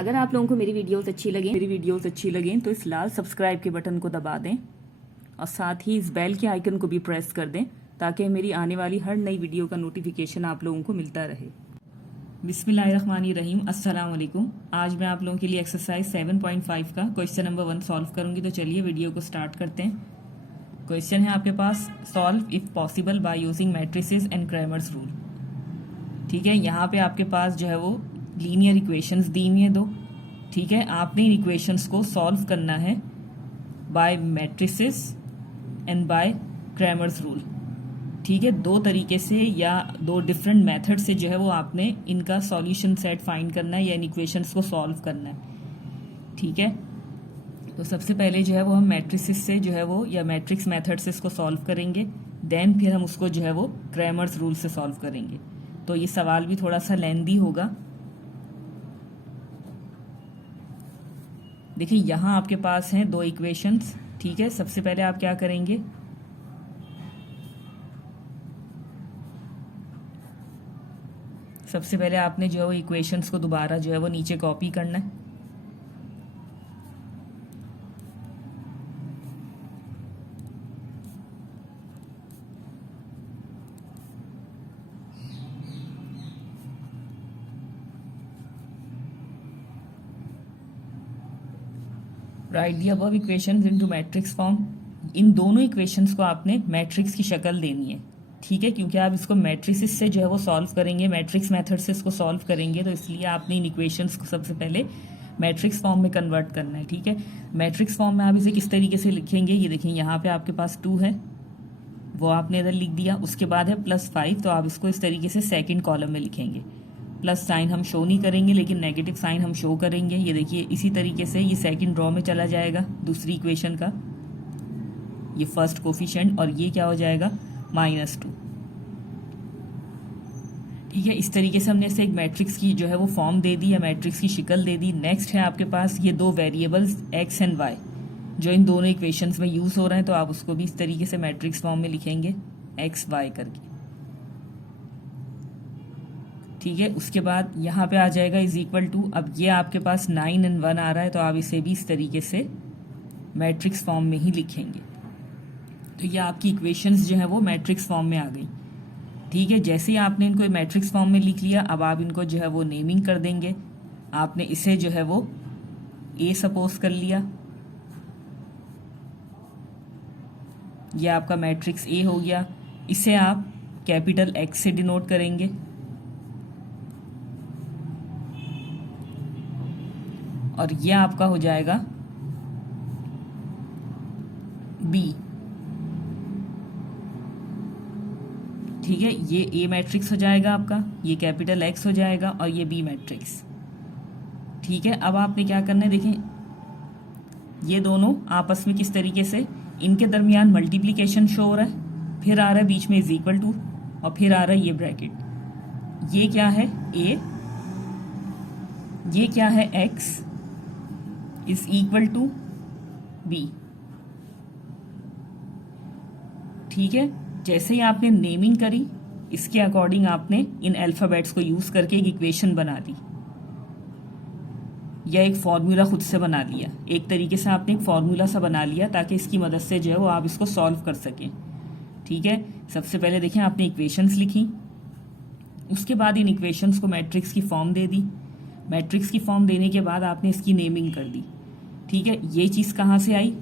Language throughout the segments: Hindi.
अगर आप लोगों को मेरी वीडियोस अच्छी लगें तो इस लाल सब्सक्राइब के बटन को दबा दें और साथ ही इस बेल के आइकन को भी प्रेस कर दें ताकि मेरी आने वाली हर नई वीडियो का नोटिफिकेशन आप लोगों को मिलता रहे। बिस्मिल्लाहिर्रहमानिर्रहीम, अस्सलाम वालेकुम। आज मैं आप लोगों के लिए एक्सरसाइज 7.5 का क्वेश्चन नंबर 1 सॉल्व करूंगी। तो चलिए वीडियो को स्टार्ट करते हैं। क्वेश्चन है आपके पास, solve if possible by using matrices and Cramer's rule. ठीक है, यहाँ पे आपके पास जो है वो लीनियर इक्वेशंस दी हुई हैं दो। ठीक है, आपने इन इक्वेशंस को सॉल्व करना है by matrices and by Cramer's rule. ठीक है, दो तरीके से या दो डिफरेंट मेथड से जो है वो आपने इनका सॉल्यूशन सेट फाइंड करना है या इन इक्वेशंस को सॉल्व करना है। ठीक है, तो सबसे पहले जो है वो हम मैट्रिसेस से जो है वो या मैट्रिक्स मेथड से इसको सॉल्व करेंगे, देन फिर हम उसको जो है वो क्रैमर्स रूल से सॉल्व करेंगे। तो ये सवाल भी थोड़ा सा लेंदी होगा। देखिए यहाँ आपके पास हैं दो इक्वेशंस। ठीक है, सबसे पहले आप क्या करेंगे, सबसे पहले आपने जो है वो इक्वेशंस को दोबारा जो है वो नीचे कॉपी करना है। Write the above equations into matrix form. इन दोनों इक्वेशंस को आपने मैट्रिक्स की शक्ल देनी है। ठीक है, क्योंकि आप इसको मैट्रिसेस से जो है वो सॉल्व करेंगे, मैट्रिक्स मेथड से इसको सॉल्व करेंगे, तो इसलिए आपने इन इक्वेशंस को सबसे पहले मैट्रिक्स फॉर्म में कन्वर्ट करना है। ठीक है, मैट्रिक्स फॉर्म में आप इसे किस तरीके से लिखेंगे, ये देखिए यहाँ पे आपके पास 2 है, वो आपने इधर लिख दिया। उसके बाद है +5, तो आप इसको इस तरीके से सेकेंड कॉलम में लिखेंगे। प्लस साइन हम शो नहीं करेंगे लेकिन नेगेटिव साइन हम शो करेंगे। ये देखिए इसी तरीके से ये सेकंड रो में चला जाएगा दूसरी इक्वेशन का, ये फर्स्ट कोफिशिएंट, और ये क्या हो जाएगा -2। ठीक है, इस तरीके से हमने इसे एक मैट्रिक्स की जो है वो फॉर्म दे दी या मैट्रिक्स की शक्ल दे दी। नेक्स्ट है आपके पास ये दो वेरिएबल्स x एंड y जो इन दोनों इक्वेशंस में यूज हो रहे हैं, तो आप उसको भी इस तरीके से मैट्रिक्स फॉर्म में लिखेंगे x y करके। ठीक है, उसके बाद यहाँ पे आ जाएगा =, अब ये आपके पास 9 और 1 आ रहा है, तो आप इसे भी इस तरीके से मैट्रिक्स फॉर्म में ही लिखेंगे। तो ये आपकी इक्वेशंस जो है वो मैट्रिक्स फॉर्म में आ गई। ठीक है, जैसे ही आपने इनको मैट्रिक्स फॉर्म में लिख लिया, अब आप इनको जो है वो नेमिंग कर देंगे। आपने इसे जो है वो A सपोज कर लिया, ये आपका मैट्रिक्स A हो गया। इसे आप कैपिटल X से डिनोट करेंगे, और यह आपका हो जाएगा B। ठीक है, ये A मैट्रिक्स हो जाएगा आपका, ये कैपिटल X हो जाएगा, और ये B मैट्रिक्स। ठीक है, अब आपने क्या करना है, देखें ये दोनों आपस में किस तरीके से, इनके दरमियान मल्टीप्लिकेशन शो हो रहा है, फिर आ रहा है बीच में =, और फिर आ रहा है ये ब्रैकेट। ये क्या है A, ये क्या है X =, B। ठीक है, जैसे ही आपने नेमिंग करी, इसके अकॉर्डिंग आपने इन अल्फाबेट्स को यूज करके एक इक्वेशन बना दी या एक फॉर्मूला खुद से बना लिया। एक तरीके से आपने एक फॉर्मूला सा बना लिया ताकि इसकी मदद से जो है वो आप इसको सॉल्व कर सकें। ठीक है, सबसे पहले देखें आपने इक्वेशंस लिखी, उसके बाद इन इक्वेशंस को मैट्रिक्स की फॉर्म दे दी। मैट्रिक्स की फॉर्म देने के बाद आपने इसकी नेमिंग कर दी। ठीक है, ये चीज़ कहाँ से आई,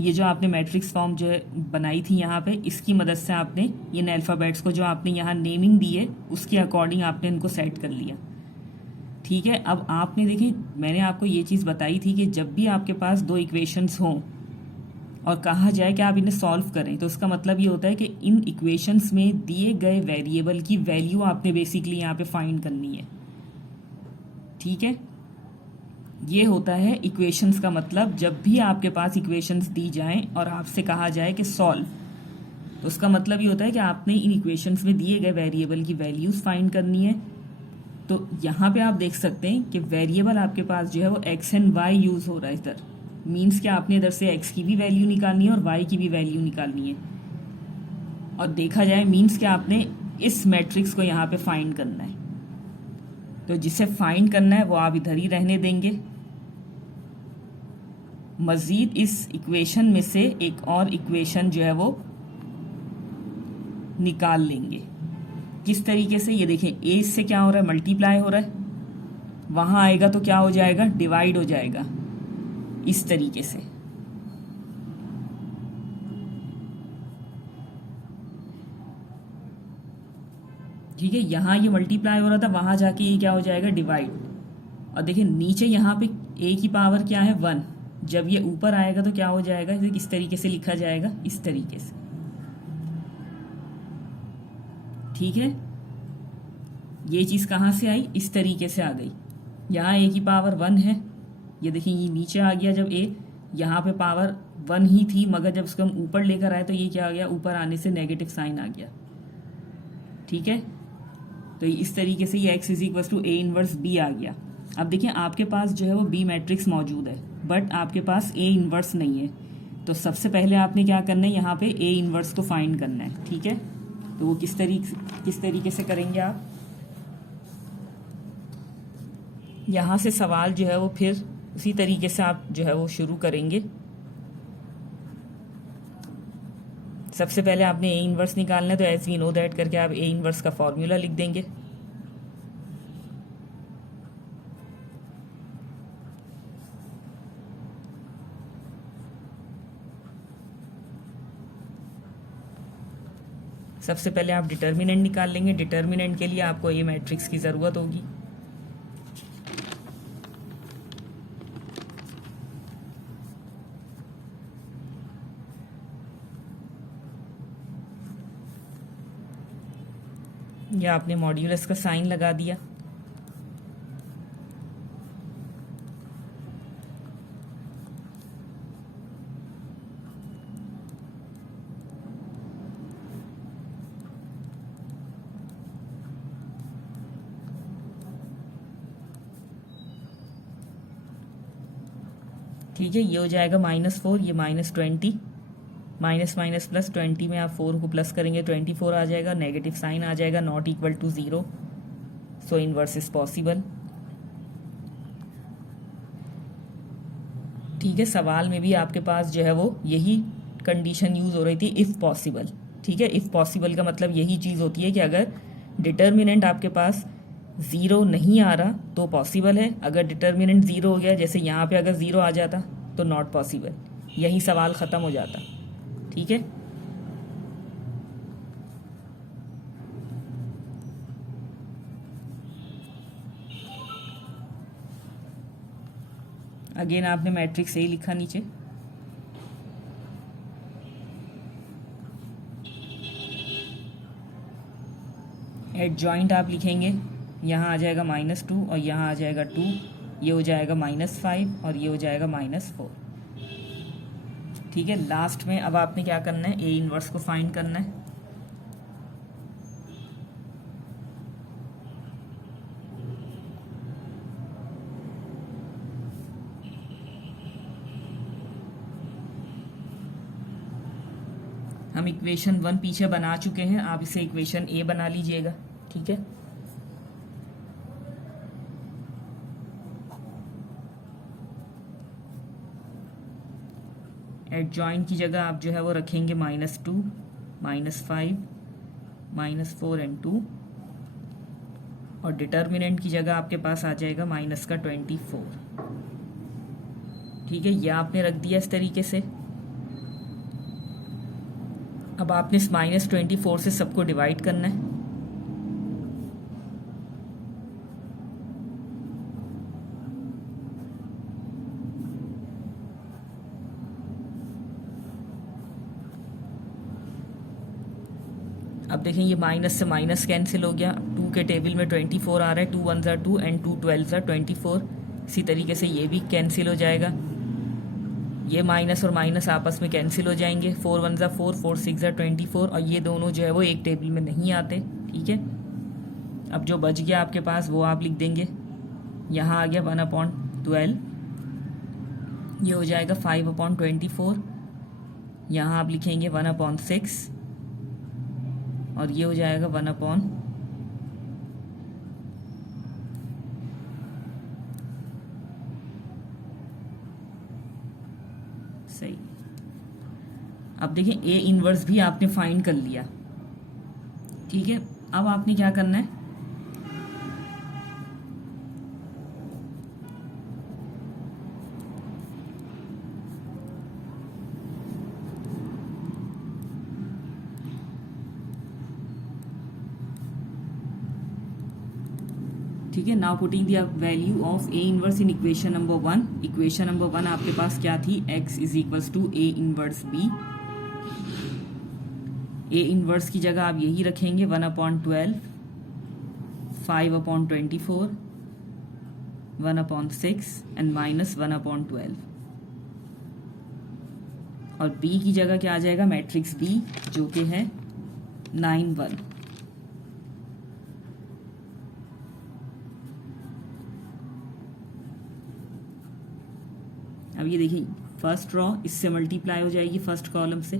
ये जो आपने मैट्रिक्स फॉर्म जो है बनाई थी यहाँ पे, इसकी मदद से आपने इन अल्फ़ाबेट्स को जो आपने यहाँ नेमिंग दी है उसके अकॉर्डिंग आपने इनको सेट कर लिया। ठीक है, अब आपने देखिए मैंने आपको ये चीज़ बताई थी कि जब भी आपके पास दो इक्वेशंस हों और कहा जाए कि आप इन्हें सॉल्व करें, तो उसका मतलब ये होता है कि इन इक्वेशंस में दिए गए वेरिएबल की वैल्यू आपने बेसिकली यहाँ पे फाइंड करनी है। ठीक है, ये होता है इक्वेशंस का मतलब। जब भी आपके पास इक्वेशंस दी जाएं और आपसे कहा जाए कि सॉल्व, तो उसका मतलब ये होता है कि आपने इन इक्वेशंस में दिए गए वेरिएबल की वैल्यूज फाइंड करनी है। तो यहाँ पे आप देख सकते हैं कि वेरिएबल आपके पास जो है वो x एंड y यूज हो रहा है इधर, मीन्स कि आपने इधर से x की भी वैल्यू निकालनी है और y की भी वैल्यू निकालनी है, और देखा जाए मीन्स कि आपने इस मैट्रिक्स को यहाँ पे फाइंड करना है। तो जिसे फाइंड करना है वो आप इधर ही रहने देंगे। मजीद इस इक्वेशन में से एक और इक्वेशन जो है वो निकाल लेंगे। किस तरीके से, ये देखें, ए से क्या हो रहा है, मल्टीप्लाई हो रहा है, वहां आएगा तो क्या हो जाएगा, डिवाइड हो जाएगा, इस तरीके से। ठीक है, यहां ये मल्टीप्लाई हो रहा था, वहां जाके ये क्या हो जाएगा, डिवाइड। और देखिए नीचे यहाँ पे ए की पावर क्या है, 1। जब ये ऊपर आएगा तो क्या हो जाएगा, इस तरीके से लिखा जाएगा, इस तरीके से। ठीक है, ये चीज कहां से आई, इस तरीके से आ गई। यहाँ ए की पावर 1 है, ये देखिए ये नीचे आ गया। जब ए यहाँ पे पावर 1 ही थी, मगर जब उसको हम ऊपर लेकर आए तो ये क्या आ गया, ऊपर आने से नेगेटिव साइन आ गया। ठीक है, तो इस तरीके से ये x = A इनवर्स B आ गया। अब देखिए आपके पास जो है वो B मैट्रिक्स मौजूद है, बट आपके पास A इनवर्स नहीं है। तो सबसे पहले आपने क्या करना है, यहाँ पे A इनवर्स को फाइंड करना है। ठीक है, तो वो किस तरीके से करेंगे आप, यहाँ से सवाल जो है वो फिर उसी तरीके से आप जो है वो शुरू करेंगे। सबसे पहले आपने ए इनवर्स निकालना है, तो एज वी नो दैट करके आप ए इनवर्स का फॉर्मूला लिख देंगे। सबसे पहले आप डिटर्मिनेंट निकाल लेंगे। डिटर्मिनेंट के लिए आपको ए मैट्रिक्स की जरूरत होगी। या आपने मॉड्यूलस का साइन लगा दिया। ठीक है, ये हो जाएगा -4, ये -20, माइनस माइनस प्लस 20 में आप 4 को प्लस करेंगे 24 आ जाएगा, नेगेटिव साइन आ जाएगा, not equal to 0, so inverse is possible. ठीक है, सवाल में भी आपके पास जो है वो यही कंडीशन यूज हो रही थी, इफ पॉसिबल। ठीक है, इफ पॉसिबल का मतलब यही चीज होती है कि अगर डिटर्मिनेंट आपके पास 0 नहीं आ रहा तो पॉसिबल है, अगर डिटर्मिनेंट 0 हो गया, जैसे यहाँ पे अगर 0 आ जाता तो नॉट पॉसिबल, यही सवाल खत्म हो जाता। ठीक है, अगेन आपने मैट्रिक्स ए लिखा नीचे। एडजॉइंट आप लिखेंगे, यहाँ आ जाएगा -2 और यहाँ आ जाएगा 2, ये हो जाएगा -5 और ये हो जाएगा -4। ठीक है, लास्ट में अब आपने क्या करना है, ए इनवर्स को फाइंड करना है। हम इक्वेशन 1 पीछे बना चुके हैं, आप इसे इक्वेशन ए बना लीजिएगा। ठीक है, एडजॉइंट की जगह आप जो है वो रखेंगे -2, -5, -4 एंड 2, और डिटर्मिनेंट की जगह आपके पास आ जाएगा -24। ठीक है, ये आपने रख दिया इस तरीके से। अब आपने इस -24 से सबको डिवाइड करना है। अब देखें ये माइनस से माइनस कैंसिल हो गया, 2 के टेबल में 24 आ रहा है, 2 1 ज़ा 2 एंड 2 12 ज़ा 24। इसी तरीके से ये भी कैंसिल हो जाएगा, ये माइनस और माइनस आपस में कैंसिल हो जाएंगे, 4 1 ज़ा 4, 4 6 ज़ा 24, और ये दोनों जो है वो एक टेबल में नहीं आते। ठीक है, अब जो बच गया आपके पास वो आप लिख देंगे, यहाँ आ गया 1/12, ये हो जाएगा 5/24, यहाँ आप लिखेंगे 1/6, और ये हो जाएगा 1/, सही। अब देखिए ए इनवर्स भी आपने फाइंड कर लिया, ठीक है। अब आपने क्या करना है, ठीक है। Now putting the value of A inverse in equation number 1। Equation number 1 आपके पास क्या थी, x is equals to A inverse B. A inverse की जगह आप यही रखेंगे 1/12, 5/24, 1/6 एंड माइनस 1/12। और b की जगह क्या आ जाएगा, मैट्रिक्स b जो कि है 9 1। अब ये देखिए फर्स्ट रॉ इससे मल्टीप्लाई हो जाएगी फर्स्ट कॉलम से,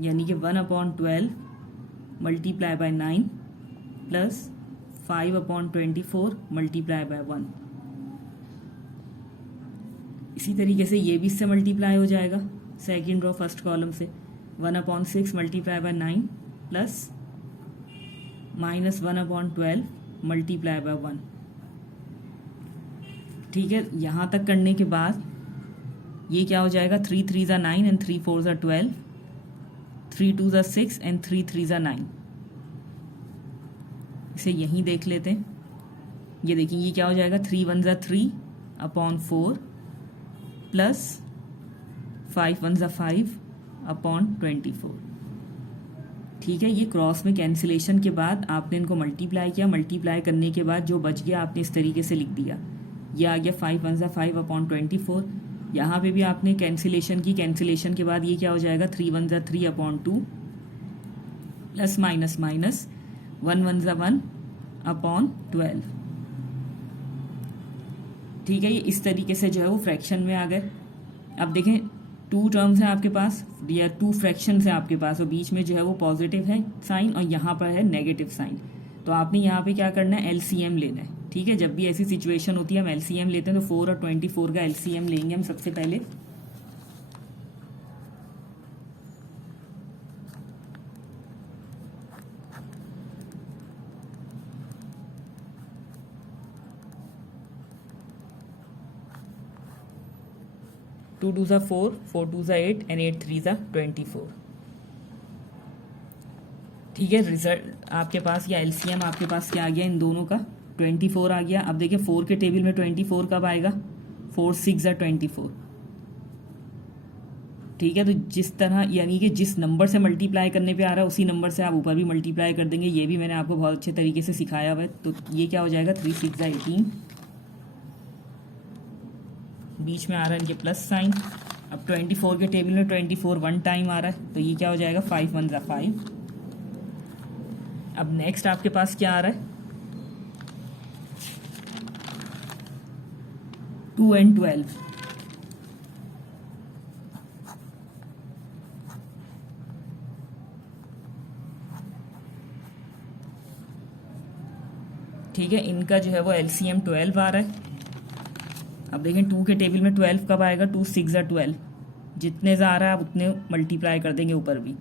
यानी कि 1/12 multiply by 9 plus 5/24 multiply by 1। इसी तरीके से ये भी इससे मल्टीप्लाई हो जाएगा सेकेंड रो फर्स्ट कॉलम से, 1/6 multiply by 9 plus minus 1/12 multiply by 1। ठीक है, यहाँ तक करने के बाद ये क्या हो जाएगा, 3 3 ज़ा 9 एंड 3 4 ज़ा 12, 3 2 ज़ा 6 एंड 3 3 ज़ा 9। इसे यहीं देख लेते हैं। ये देखिए ये क्या हो जाएगा, 3 1 ज़ा 3/4 प्लस 5 1 ज़ा 5/24। ठीक है, ये क्रॉस में कैंसिलेशन के बाद आपने इनको मल्टीप्लाई किया, मल्टीप्लाई करने के बाद जो बच गया आपने इस तरीके से लिख दिया। ये आ गया 5 1 ज़ा 5/24। यहाँ पे भी आपने कैंसिलेशन की, कैंसिलेशन के बाद ये क्या हो जाएगा, 3 1 ज़ा 3/2 प्लस माइनस माइनस 1 1 ज़ा 1/12। ठीक है, ये इस तरीके से जो है वो फ्रैक्शन में आ गए। अब देखें 2 टर्म्स हैं आपके पास या 2 फ्रैक्शंस हैं आपके पास, और बीच में जो है वो पॉजिटिव है साइन और यहाँ पर है नेगेटिव साइन। तो आपने यहाँ पे क्या करना है, एलसीएम लेना है। ठीक है, जब भी ऐसी सिचुएशन होती है हम एलसीएम लेते हैं, तो 4 और 24 का एलसीएम लेंगे हम सबसे पहले। टू 2 ज़ा 4, 4 2 ज़ा 8 एंड 8 3 ज़ा 24। ठीक है, रिजल्ट आपके पास या एलसीएम आपके पास क्या आ गया, इन दोनों का 24 आ गया। अब देखिए 4 के टेबल में 24 कब आएगा, 4 6 ज़ा 24। ठीक है, तो जिस तरह यानी कि जिस नंबर से मल्टीप्लाई करने पे आ रहा है उसी नंबर से आप ऊपर भी मल्टीप्लाई कर देंगे। ये भी मैंने आपको बहुत अच्छे तरीके से सिखाया हुआ है। तो ये क्या हो जाएगा, 3 6 ज़ा 18, बीच में आ रहा है इनके प्लस साइन। अब 24 के टेबल में 24 1 टाइम आ रहा है, तो ये क्या हो जाएगा, 5 1 ज़ा 5। अब नेक्स्ट आपके पास क्या आ रहा है, 2 and 12। ठीक है, इनका जो है वो एलसीएम 12 आ रहा है। अब देखें 2 के टेबल में 12 कब आएगा, 2 6 ज़ा 12। जितने ज़ा आ रहा है आप उतने मल्टीप्लाई कर देंगे ऊपर भी।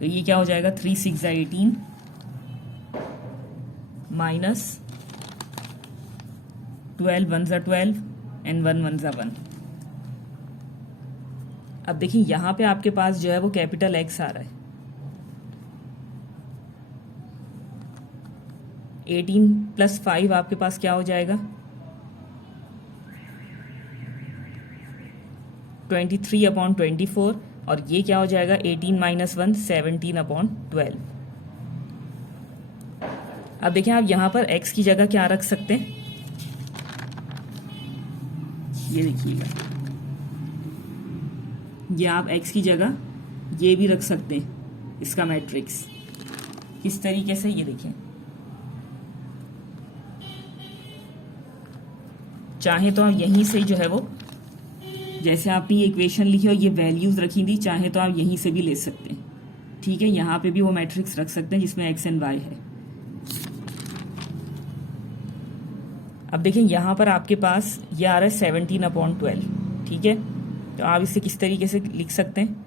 तो ये क्या हो जाएगा, 3 6 ज़ा 18 माइनस 12 1 ज़ा 12 एंड 1 1 ज़ा 1। अब देखिए यहाँ पे आपके पास जो है वो कैपिटल एक्स आ रहा है। 18 प्लस 5 आपके पास क्या हो जाएगा, 23/24। और ये क्या हो जाएगा, 18 माइनस 1 17/12। अब देखिए आप यहाँ पर x की जगह क्या रख सकते हैं, ये देखिएगा, ये आप x की जगह ये भी रख सकते हैं इसका मैट्रिक्स। किस तरीके से, ये देखें, चाहे तो आप यहीं से जो है वो, जैसे आपने ये इक्वेशन लिखी और ये वैल्यूज रखी थी, चाहे तो आप यहीं से भी ले सकते हैं। ठीक है, यहाँ पे भी वो मैट्रिक्स रख सकते हैं जिसमें x एंड y है। अब देखिए यहाँ पर आपके पास ये आ रहा है 17/12, ठीक है। तो आप इसे किस तरीके से लिख सकते हैं,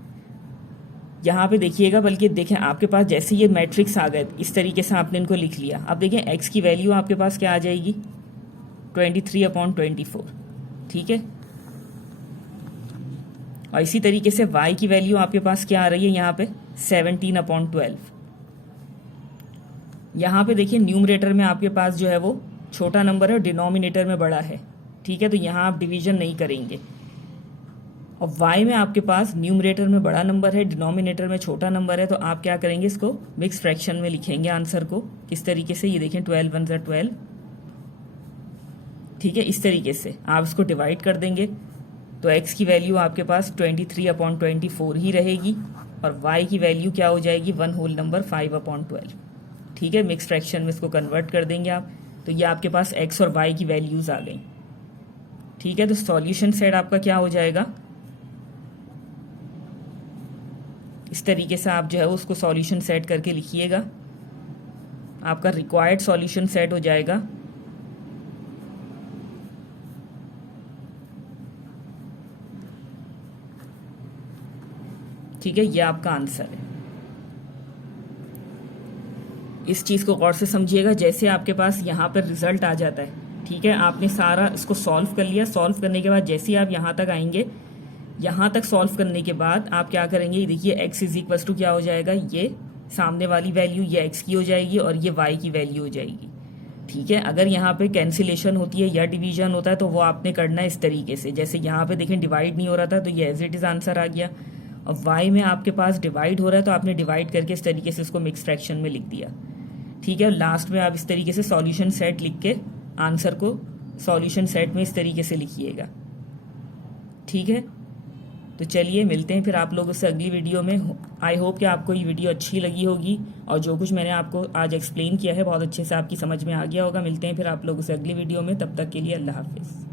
यहाँ पे देखिएगा, बल्कि देखें आपके पास जैसे ये मैट्रिक्स आ गए इस तरीके से आपने इनको लिख लिया। अब देखें एक्स की वैल्यू आपके पास क्या आ जाएगी, 23/24, ठीक है। और इसी तरीके से y की वैल्यू आपके पास क्या आ रही है यहाँ पे, 17/12। यहाँ पे देखिए न्यूमरेटर में आपके पास जो है वो छोटा नंबर है और डिनोमिनेटर में बड़ा है, ठीक है। तो यहाँ आप डिवीजन नहीं करेंगे। और y में आपके पास न्यूमरेटर में बड़ा नंबर है, डिनोमिनेटर में छोटा नंबर है, तो आप क्या करेंगे, इसको मिक्स फ्रैक्शन में लिखेंगे आंसर को। किस तरीके से, ये देखें 12 1 12, ठीक है। इस तरीके से आप इसको डिवाइड कर देंगे तो x की वैल्यू आपके पास 23/24 ही रहेगी और y की वैल्यू क्या हो जाएगी, 1 होल नंबर 5/12, ठीक है। मिक्स फ्रैक्शन में इसको कन्वर्ट कर देंगे आप, तो ये आपके पास x और y की वैल्यूज आ गई, ठीक है। तो सॉल्यूशन सेट आपका क्या हो जाएगा, इस तरीके से आप जो है उसको सॉल्यूशन सेट करके लिखिएगा। आपका रिक्वायर्ड सॉल्यूशन सेट हो जाएगा ठीक है, ये आपका आंसर है। इस चीज़ को गौर से समझिएगा, जैसे आपके पास यहाँ पर रिजल्ट आ जाता है, ठीक है। आपने सारा इसको सॉल्व कर लिया, सॉल्व करने के बाद जैसे ही आप यहाँ तक आएंगे, यहाँ तक सॉल्व करने के बाद आप क्या करेंगे, देखिए x इज इक्वल टू क्या हो जाएगा, ये सामने वाली वैल्यू ये x की हो जाएगी और ये y की वैल्यू हो जाएगी, ठीक है। अगर यहाँ पे कैंसिलेशन होती है या डिवीजन होता है तो वो आपने करना है इस तरीके से, जैसे यहाँ पे देखें डिवाइड नहीं हो रहा था तो ये एज इट इज आंसर आ गया। और y में आपके पास डिवाइड हो रहा है तो आपने डिवाइड करके इस तरीके से इसको मिक्स फ्रैक्शन में लिख दिया, ठीक है। लास्ट में आप इस तरीके से सॉल्यूशन सेट लिख के आंसर को सॉल्यूशन सेट में इस तरीके से लिखिएगा, ठीक है। तो चलिए मिलते हैं फिर आप लोगों से अगली वीडियो में। आई होप कि आपको ये वीडियो अच्छी लगी होगी और जो कुछ मैंने आपको आज एक्सप्लेन किया है बहुत अच्छे से आपकी समझ में आ गया होगा। मिलते हैं फिर आप लोगों से अगली वीडियो में, तब तक के लिए अल्लाह हाफिज़।